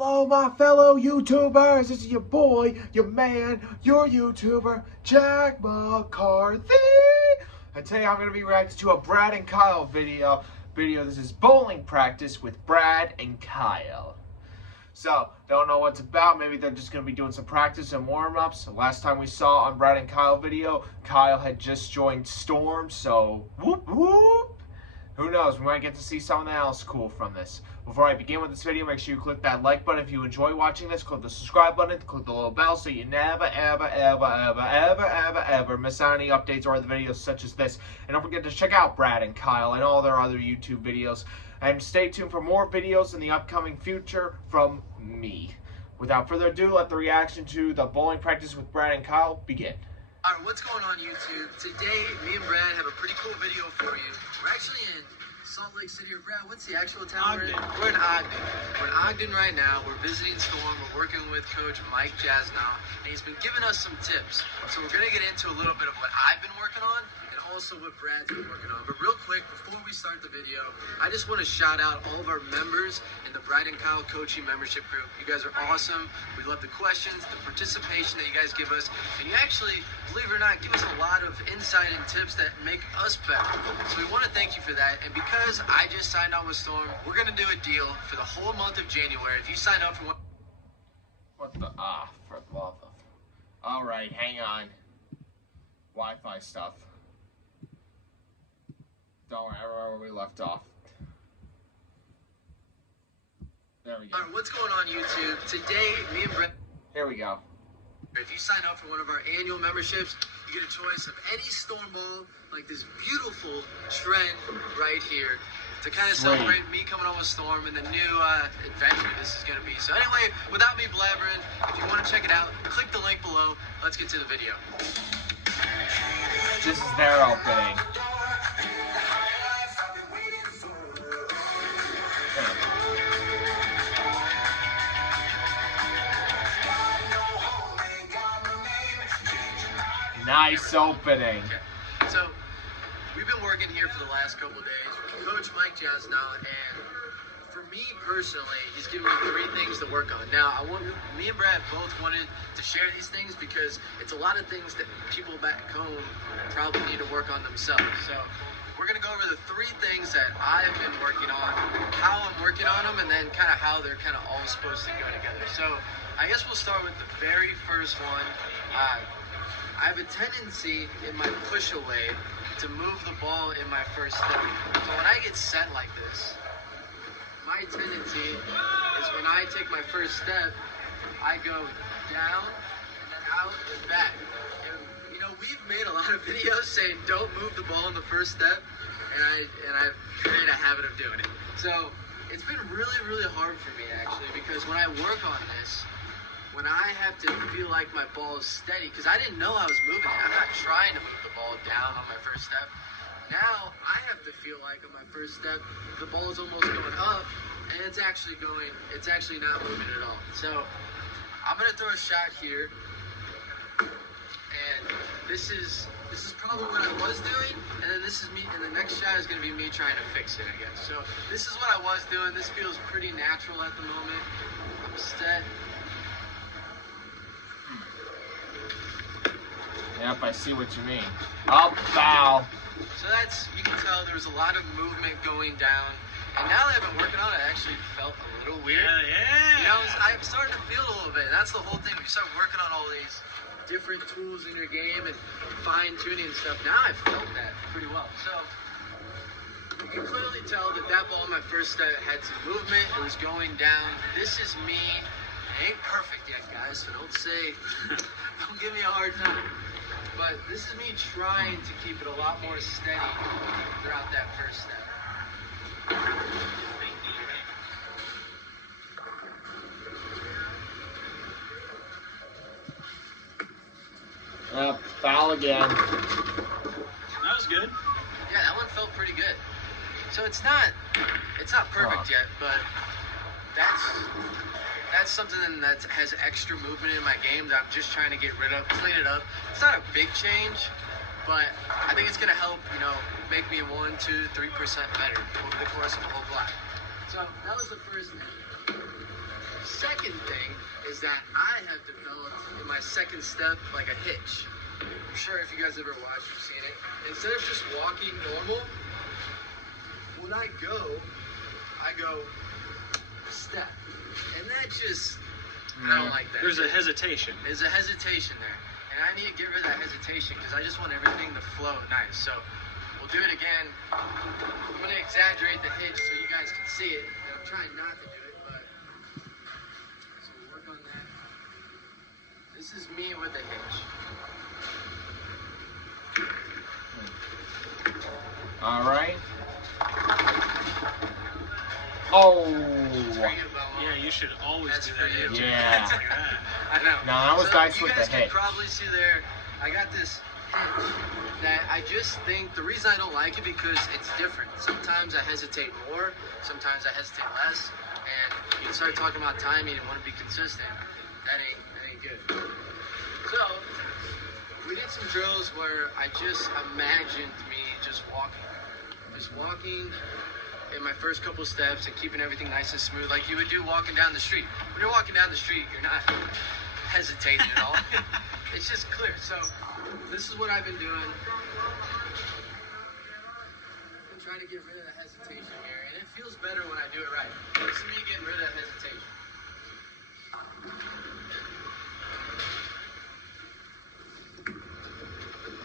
Hello, my fellow YouTubers. This is your boy, your man, your YouTuber, Jack McCarthy. And today I'm going to be reacting to a Brad and Kyle video. This is bowling practice with Brad and Kyle. So, don't know what it's about. Maybe they're just going to be doing some practice and warm-ups. Last time we saw on Brad and Kyle video, Kyle had just joined Storm. So, whoop, whoop. Who knows, we might get to see something else cool from this. Before I begin with this video, make sure you click that like button if you enjoy watching this. Click the subscribe button, click the little bell so you never, ever miss out any updates or other videos such as this. And don't forget to check out Brad and Kyle and all their other YouTube videos. And stay tuned for more videos in the upcoming future from me. Without further ado, let the reaction to the bowling practice with Brad and Kyle begin. Alright, what's going on YouTube? Today, me and Brad have a pretty cool video for you. We're actually in Salt Lake City. Or Brad, what's the actual town we're in? We're in Ogden. We're in Ogden right now. We're visiting Storm. We're working with Coach Mike Jasnow, and he's been giving us some tips. So we're going to get into a little bit of what I've been working on, and also what Brad's been working on. But real quick, before we start the video, I just want to shout out all of our members in the Brad and Kyle Coaching Membership Group. You guys are awesome. We love the questions, the participation that you guys give us, and you actually, believe it or not, give us a lot of insight and tips that make us better. So we want to thank you for that. And because I just signed on with Storm, we're going to do a deal for the whole month of January. If you sign up for one... What the... for the love of... Alright, hang on. Wi-Fi stuff. Don't worry, where we left off. There we go. Alright, what's going on YouTube? Today, me and Brad... Here we go. If you sign up for one of our annual memberships, you get a choice of any Storm ball, like this beautiful trend right here, to kind of celebrate me coming on with Storm and the new adventure this is going to be. So anyway, without me blabbering, if you want to check it out, click the link below. Let's get to the video. This is their opening. Nice opening. Okay. So, we've been working here for the last couple of days with Coach Mike Jasnow, and for me personally, he's given me 3 things to work on. Now, me and Brad both wanted to share these things because it's a lot of things that people back home probably need to work on themselves. So, we're going to go over the 3 things that I've been working on, how I'm working on them, and then kind of how they're kind of all supposed to go together. So, I guess we'll start with the very first one. I have a tendency in my push away to move the ball in my first step. So when I get set like this, my tendency is when I take my first step, I go down and then out and back. And you know, we've made a lot of videos saying don't move the ball in the first step, and I've created a habit of doing it. So it's been really, really hard for me actually, because when I work on this, when I have to feel like my ball is steady, because I didn't know I was moving it. I'm not trying to move the ball down on my first step. Now I have to feel like on my first step, the ball is almost going up, and it's actually not moving at all. So I'm gonna throw a shot here, and this is probably what I was doing, and then this is me, and the next shot is gonna be me trying to fix it, I guess. So this is what I was doing. This feels pretty natural at the moment. I'm set. Yep, I see what you mean. Oh, foul. So you can tell there was a lot of movement going down. And now that I've been working on it, I actually felt a little weird. Yeah. You know, I'm starting to feel it a little bit. And that's the whole thing. When you start working on all these different tools in your game and fine-tuning and stuff, now I felt that pretty well. So you can clearly tell that ball in my first step had some movement. It was going down. This is me. It ain't perfect yet, guys, so don't give me a hard time. But this is me trying to keep it a lot more steady throughout that first step. Foul again. That was good. Yeah, that one felt pretty good. So it's not perfect yet, but that's something that has extra movement in my game that I'm just trying to get rid of, clean it up. It's not a big change, but I think it's going to help, you know, make me 1%, 2%, 3% better over the course of a whole block. So that was the first thing. Second is that I have developed in my second step like a hitch. I'm sure if you guys ever watched, you've seen it. Instead of just walking normal, when I go step. And that just, I don't like that. There's a hesitation. There's a hesitation there. And I need to get rid of that hesitation because I just want everything to flow nice. So we'll do it again. I'm going to exaggerate the hitch so you guys can see it. And I'm trying not to do it, but so we'll work on that. This is me with the hitch. All right. Oh. Yeah, you should always do for that. you. Yeah. Like that. I know. No, I was nice with the You guys can hitch. probably see there, I got this hitch that I just think, the reason I don't like it because it's different. Sometimes I hesitate more, sometimes I hesitate less, and you start talking about timing and want to be consistent, that ain't good. So, we did some drills where I just imagined me just walking in my first couple steps and keeping everything nice and smooth like you would do walking down the street. When you're walking down the street, you're not hesitating at all. It's just clear. So this is what I've been doing. I'm trying to get rid of the hesitation here, and it feels better when I do it right. This is me getting rid of hesitation.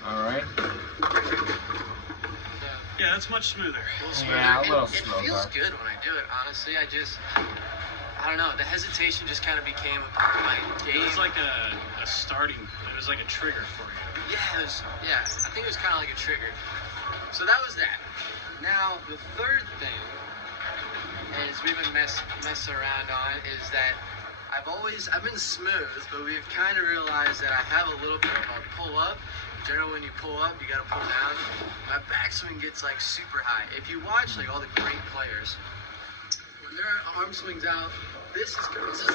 All right. Yeah, that's much smoother. A little smoother. Yeah, a little It smoother. feels good when I do it, honestly. I don't know. The hesitation just kind of became a part of my game. It was like a starting. It was like a trigger for you. Yeah, I think it was kind of like a trigger. So that was that. Now, the third thing, is we've been messing around on, is that I've been smooth, but we've kind of realized that I have a little bit of a pull up. Generally, when you pull up, you gotta pull down. My backswing gets like super high. If you watch like all the great players, when their arm swings out, this is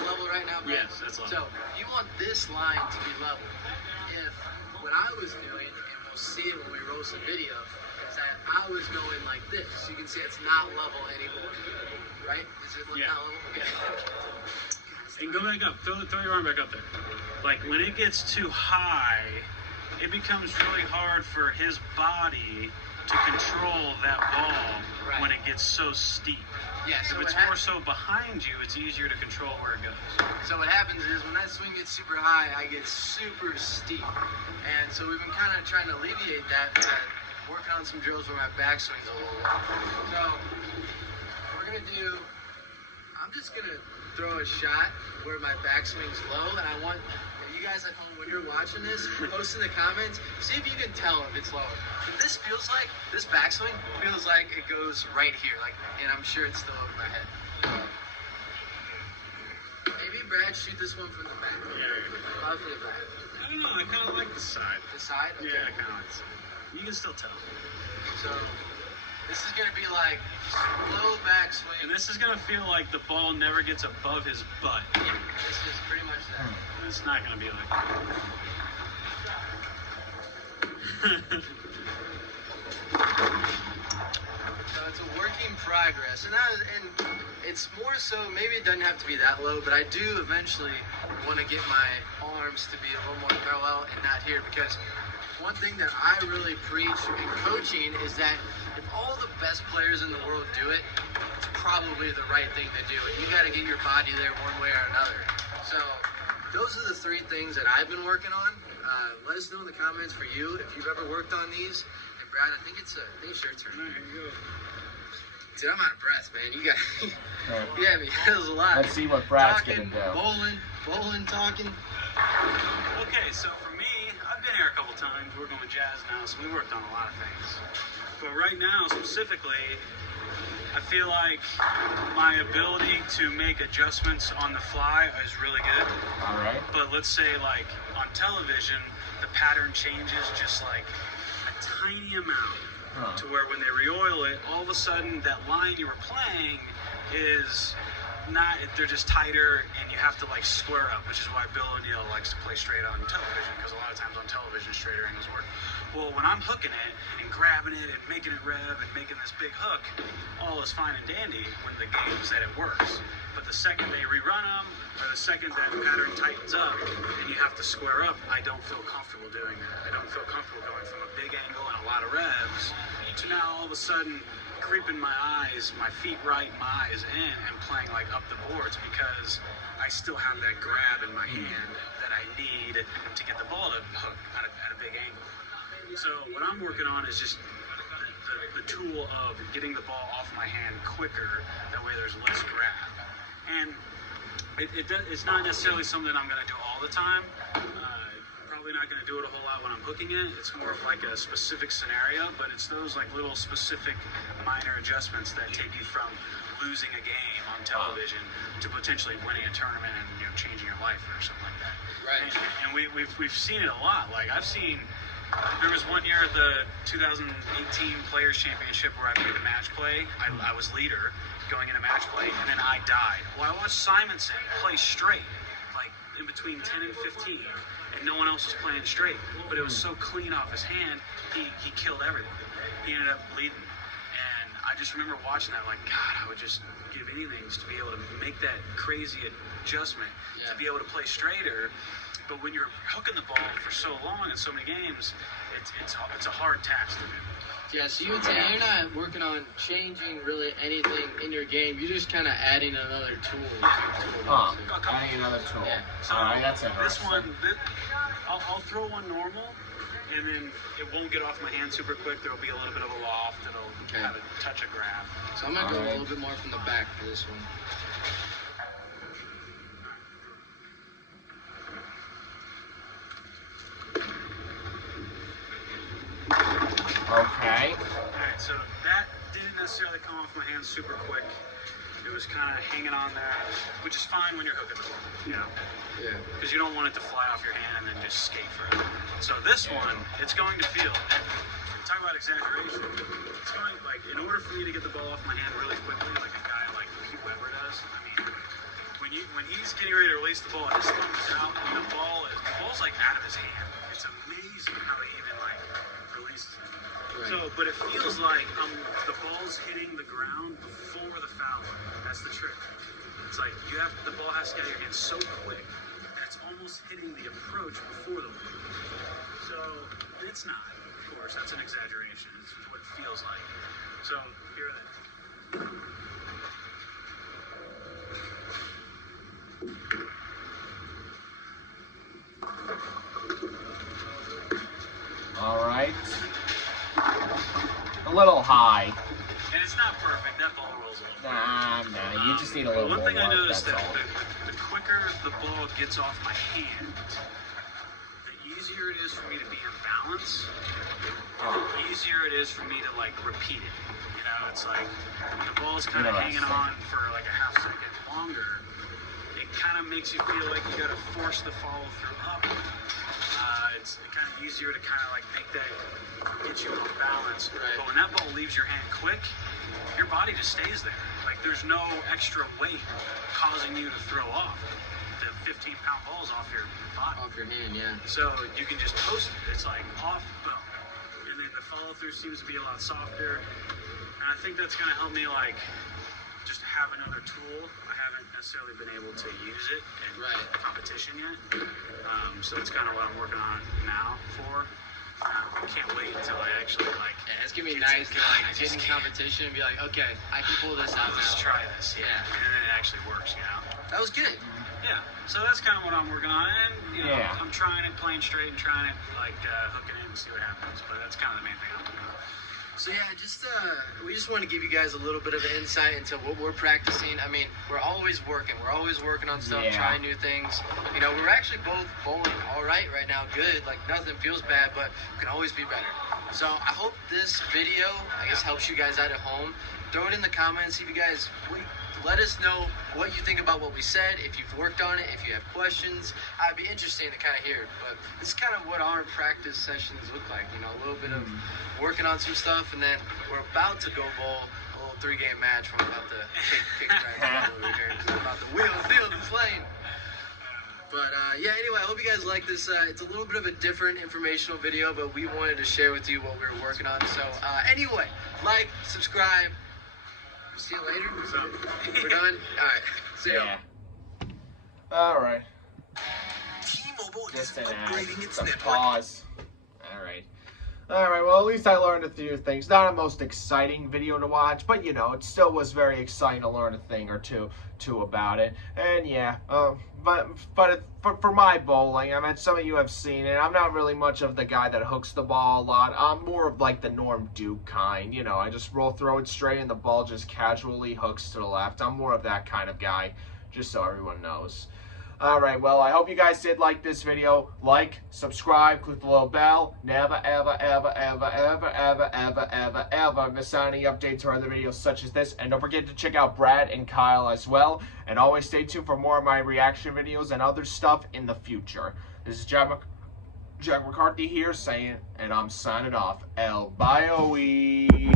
level right now, Brad? Yes, that's level. So you want this line to be level. If what I was doing, and we'll see it when we roll some video, is that I was going like this. You can see it's not level anymore, right? Is it Yeah. not level? Okay. And go back up. Throw your arm back up there. Like when it gets too high, it becomes really hard for his body to control that ball Right. when it gets so steep. Yeah, so If it's more so behind you, it's easier to control where it goes. So what happens is when that swing gets super high, I get super steep. And so we've been kind of trying to alleviate that by working on some drills where my backswing's a little low. So I'm just going to throw a shot where my backswing's low, and I want you guys at home, when you're watching this, post in the comments, see if you can tell if it's lower. This backswing feels like it goes right here, and I'm sure it's still over my head. Maybe Brad shoot this one from the back. Yeah. Probably from the back. I don't know. I kind of like the side. The side? Okay. Yeah, I kind of like the side. You can still tell. So, this is going to be like slow backswing. And this is going to feel like the ball never gets above his butt. Yeah, this is pretty much that. And it's not going to be like that. So it's a work in progress, and it's more so, maybe it doesn't have to be that low, but I do eventually want to get my arms to be a little more parallel and not here, because one thing that I really preach in coaching is that if all the best players in the world do it, it's probably the right thing to do, and you got to get your body there one way or another. So those are the three things that I've been working on. Let us know in the comments for you if you've ever worked on these. And Brad, I think it's your turn. There you go. Dude, I'm out of breath, man. You had me. That was a lot. Let's see what Brad's Talking, gonna do. bowling, talking. Okay, so for me, I've been here a couple times working with Jazz now, so we worked on a lot of things. But right now, specifically, I feel like my ability to make adjustments on the fly is really good. All right. But let's say, like, on television, the pattern changes just like a tiny amount. To where when they re-oil it, all of a sudden that line you were playing is not, they're just tighter, and you have to like square up, which is why Bill O'Neill likes to play straight on television, because a lot of times on television straighter angles work. Well, when I'm hooking it and grabbing it and making it rev and making this big hook, all is fine and dandy when the game is that it works. But the second they rerun them, or the second that pattern tightens up and you have to square up, I don't feel comfortable doing that. I don't feel comfortable going from a big angle and a lot of revs to now all of a sudden creeping my eyes, my feet right, my eyes in, and playing like up the boards because I still have that grab in my hand that I need to get the ball to hook at a big angle. So what I'm working on is just the tool of getting the ball off my hand quicker. That way there's less grab. And it's not necessarily something I'm going to do all the time. Probably not going to do it a whole lot when I'm hooking it. It's more of like a specific scenario, but it's those like little specific minor adjustments that take you from losing a game on television to potentially winning a tournament and changing your life or something like that. Right. And we've seen it a lot. Like I've seen. There was one year at the 2018 Players Championship where I played the match play. I was leader going into match play, and then I died. Well, I watched Simonson play straight, like in between 10 and 15, and no one else was playing straight. But it was so clean off his hand, he killed everyone. He ended up bleeding. And I just remember watching that like, God, I would just give anything just to be able to make that crazy adjustment, to be able to play straighter. But when you're hooking the ball for so long in so many games, it's a hard task to do. Yeah, so you would say you're not working on changing really anything in your game. You're just kind of adding another tool. Adding another tool. Yeah. So that's this one, I'll throw one normal, and then it won't get off my hand super quick. There will be a little bit of a loft. It'll have a touch of grab. So I'm going to go a little bit more from the back for this one. Okay. Alright, so that didn't necessarily come off my hand super quick. It was kind of hanging on there, which is fine when you're hooking the ball, Yeah. because you don't want it to fly off your hand and then just skate forever. So this one, it's going to feel, talk about exaggeration, it's going, like, in order for me to get the ball off my hand really quickly, like a guy like Pete Weber does, I mean, when he's getting ready to release the ball, his thumb is out, and the ball's like out of his hand. It's amazing how he even, like, releases it. Right. So, but it feels like the ball's hitting the ground before the foul. That's the trick. It's like the ball has to get out of your hand so quick that it's almost hitting the approach before the ball. So it's not, of course. That's an exaggeration. It's what it feels like. So here it is. All right. A little high. And it's not perfect. That ball rolls a little. Nah. You just need a little more One thing I work, noticed that's that all. the quicker the ball gets off my hand, the easier it is for me to be in balance. The easier it is for me to like repeat it. It's like the ball's kind of hanging on for like a half second longer. It kind of makes you feel like you got to force the follow through up. It's kind of easier to kind of like make that get you off balance. Right. But when that ball leaves your hand quick, your body just stays there. Like there's no extra weight causing you to throw off. The 15-pound ball's off your body. Off your hand, yeah. So you can just post it. It's like off, boom. And then the follow through seems to be a lot softer. And I think that's going to help me like just have another tool. I haven't necessarily been able to use it in competition yet. So that's kind of what I'm working on now for. I can't wait until I actually like. Yeah, it's gonna be nice to like get in competition and be like, okay, I can pull this out. Let's now. try this, and then it actually works, That was good. Yeah. So that's kind of what I'm working on, and Yeah. I'm trying it, playing straight, and trying it like hooking it and see what happens. But that's kind of the main thing I'm working on. So yeah, we just want to give you guys a little bit of insight into what we're practicing. I mean, we're always working. We're always working on stuff, trying new things. We're actually both bowling all right now, good. Like nothing feels bad, but we can always be better. So I hope this video, I guess, helps you guys out at home. Throw it in the comments. If you guys, let us know what you think about what we said. If you've worked on it, if you have questions, I'd be interested to kind of hear it. But it's kind of what our practice sessions look like. A little bit of working on some stuff, and then we're about to go bowl a little 3-game match. We're about to kick back over here. We're about to wheel and deal this lane. But anyway, I hope you guys like this. It's a little bit of a different informational video, but we wanted to share with you what we were working on. So anyway, like, subscribe. See you later. We're done? All right. See ya. Yeah. Alright. T-Mobile is Just an ad. upgrading its A network. pause. Alright. Alright, well, at least I learned a few things. Not a most exciting video to watch, but, you know, it still was very exciting to learn a thing or two about it. And, yeah, for my bowling, I mean, some of you have seen it. I'm not really much of the guy that hooks the ball a lot. I'm more of, like, the Norm Duke kind. You know, I just throw it straight and the ball just casually hooks to the left. I'm more of that kind of guy, just so everyone knows. Alright, well, I hope you guys did like this video. Like, subscribe, click the little bell. Never, ever, ever, ever, ever, ever, ever, ever, ever miss out on any updates or other videos such as this. And don't forget to check out Brad and Kyle as well. And always stay tuned for more of my reaction videos and other stuff in the future. This is Jack McCarthy here saying, and I'm signing off. El Bye-oe.